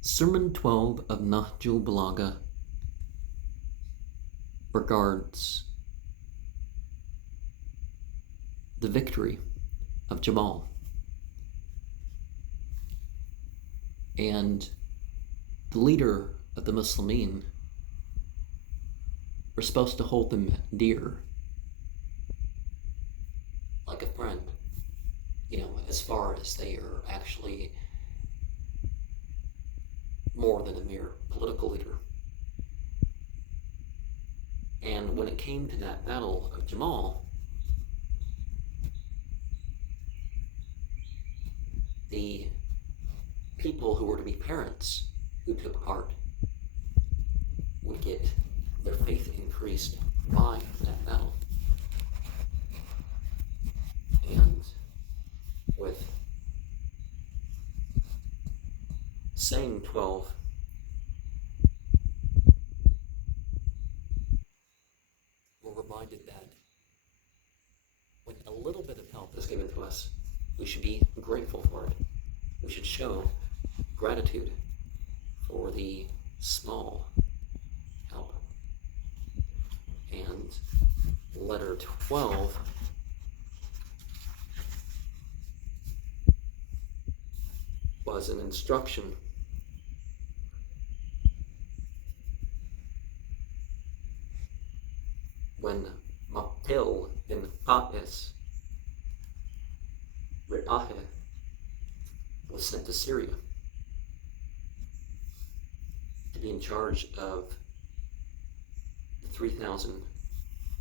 Sermon 12 of Nahjul Balagah regards the victory of Jamal and the leader of the Muslimin. We're supposed to hold them dear, like a friend, as far as they are actually more than a mere political leader. And when it came to that battle of Jamal, the people who were to be parents who took part would get their faith increased by that battle. And with saying 12, we're reminded that when a little bit of help is given to us, we should be grateful for it. We should show gratitude for the small help. And letter 12 was an instruction when Maktil bin Qais Ri'ahe was sent to Syria to be in charge of the 3,000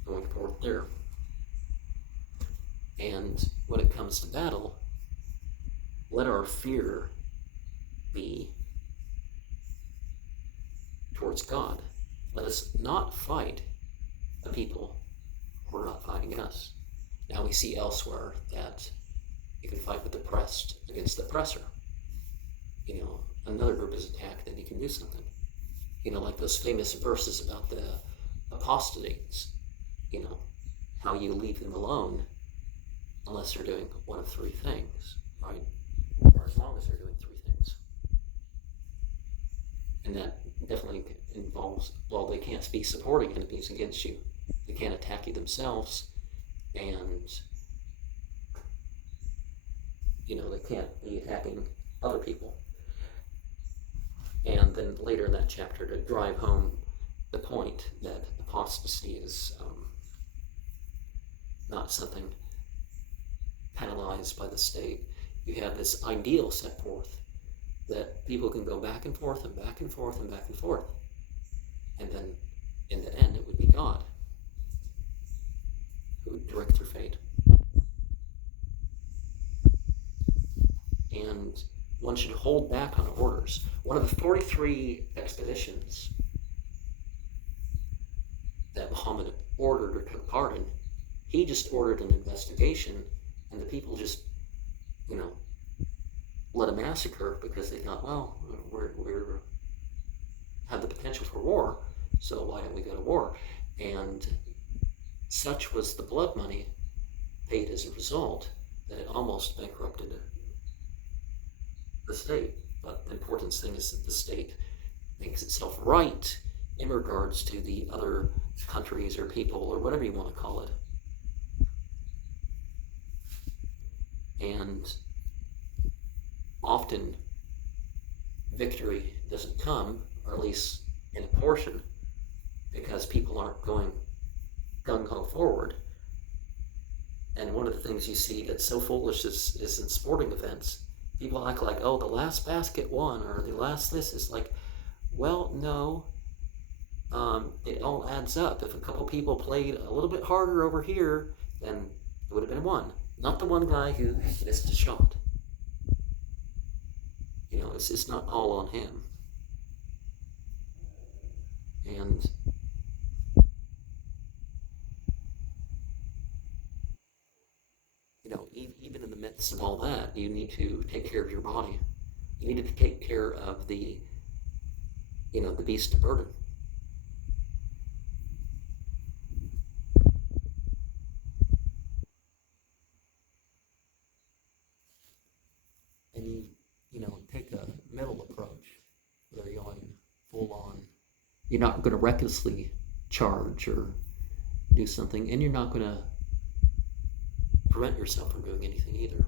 going forth there. And when it comes to battle, let our fear be towards God. Let us not fight the people who are not fighting us. Now we see elsewhere that you can fight with the oppressed against the oppressor. Another group is attacked, then you can do something. Like those famous verses about the apostates, how you leave them alone unless they're doing one of three things, right? Or as long as they're doing three things. And that definitely involves, they can't be supporting enemies against you. They can't attack you themselves, and they can't be attacking other people. And then later in that chapter, to drive home the point that apostasy is not something penalized by the state, you have this ideal set forth that people can go back and forth and back and forth and back and forth. And then in the end, it would be God who would direct their fate. And one should hold back on orders. One of the 43 expeditions that Muhammad ordered or took part in, he just ordered an investigation, and the people just, let a massacre because they thought, we're have the potential for war, so why don't we go to war? And such was the blood money paid as a result that it almost bankrupted the state. But the important thing is that the state makes itself right in regards to the other countries or people or whatever you want to call it. And often victory doesn't come, or at least in a portion, because people aren't going gung-ho forward. And one of the things you see that's so foolish is in sporting events. People act like, the last basket won, or the last this is like, no. It all adds up. If a couple people played a little bit harder over here, then it would have been one. Not the one guy who missed a shot. It's not all on him. And even in the midst of all that, you need to take care of your body. You need to take care of the beast of burden. And you take a middle approach. You're not going to recklessly charge or do something, and you're not going to prevent yourself from doing anything either.